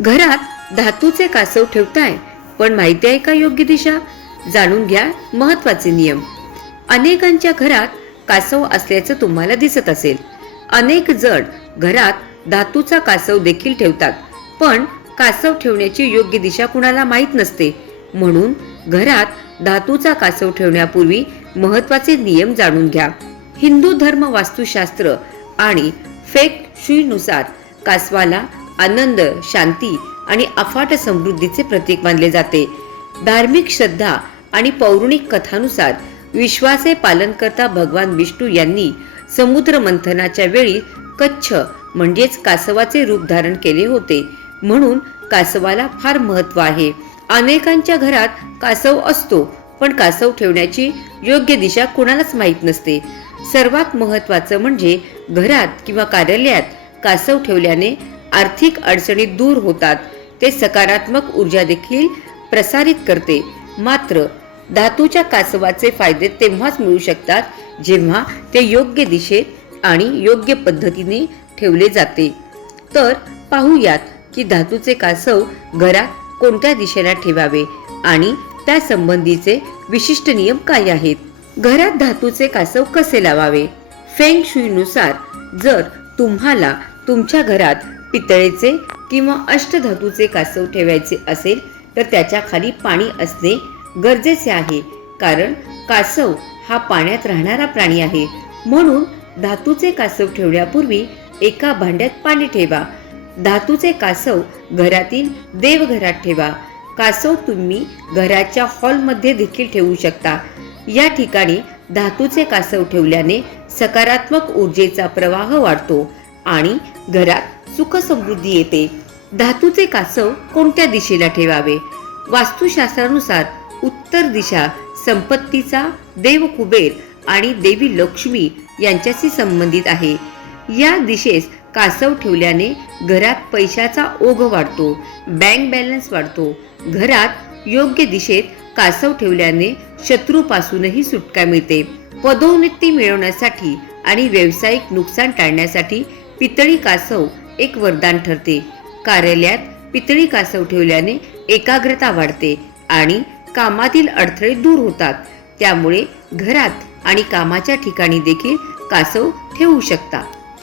घरात धातूचे कासव ठेवताय, पण माहिती आहे का योग्य दिशा? जाणून घ्या महत्वाचे नियम. अनेकांच्या घरात कासव असल्याचं तुम्हाला दिसत असेल. अनेक जण घरात धातूचा कासव देखील ठेवतात, पण कासव ठेवण्याची योग्य दिशा कुणाला माहीत नसते. म्हणून घरात धातूचा कासव ठेवण्यापूर्वी महत्वाचे नियम जाणून घ्या. हिंदू धर्म वास्तुशास्त्र आणि फेक शुईनुसार कासवाला आनंद, शांती आणि अफाट समृद्धीचे प्रतीक मानले जाते. धार्मिक श्रद्धा आणि पौराणिक कथानुसार विश्वाचे पालन करता भगवान विष्णू यांनी समुद्र मंथनाच्या वेळी कच्छ म्हणजेच कासवाचे रूप धारण केले होते. म्हणून कासवाला फार महत्व आहे. अनेकांच्या घरात कासव असतो, पण कासव ठेवण्याची योग्य दिशा कोणालाच माहीत नसते. सर्वात महत्वाचं म्हणजे घरात किंवा कार्यालयात कासव ठेवल्याने आर्थिक अडचणी दूर होतात. ते सकारात्मक ऊर्जा देखील प्रसारित करते. मात्र धातूच्या कासवाचे फायदे तेव्हाच मिळू शकतात जेव्हा ते योग्य दिशेत आणि योग्य पद्धतीने ठेवले जाते. तर पाहूयात की धातूचे कासव घरात कोणत्या दिशेला ठेवावे आणि त्या संबंधीचे विशिष्ट नियम काय आहेत. घरात धातूचे कासव कसे लावावे? फेंग शुईनुसार जर तुम्हाला तुमच्या घरात पितळेचे किंवा अष्टधातूचे कासव ठेवायचे असेल तर त्याच्या खाली पाणी असणे गरजेचे आहे, कारण कासव हा पाण्यात राहणारा प्राणी आहे. म्हणून धातूचे कासव ठेवण्यापूर्वी एका भांड्यात पाणी ठेवा. धातूचे कासव घरातील देवघरात ठेवा. कासव तुम्ही घराच्या हॉलमध्ये देखील ठेवू शकता. या ठिकाणी धातूचे कासव ठेवल्याने सकारात्मक ऊर्जेचा प्रवाह वाढतो आणि घरात सुख समृद्धी येते. धातूचे कासव कोणत्या दिशेला ठेवावे? वास्तुशास्त्रानुसार उत्तर दिशा संपत्तीचा, देव कुबेर आणि देवी लक्ष्मी यांच्याशी संबंधित आहे. या दिशेस कासव ठेवल्याने घरात पैशाचा ओघ वाढतो, बँक बॅलन्स वाढतो. घरात योग्य दिशेत कासव ठेवल्याने शत्रूपासूनही सुटका मिळते. पदोन्नती मिळवण्यासाठी आणि व्यावसायिक नुकसान टाळण्यासाठी पितळी कासव एक वरदान ठरते. कार्यालयात पितळी कासव ठेवल्याने एकाग्रता वाढते आणि कामातील अडथळे दूर होतात. त्यामुळे घरात आणि कामाच्या ठिकाणी देखील कासव ठेवू शकता.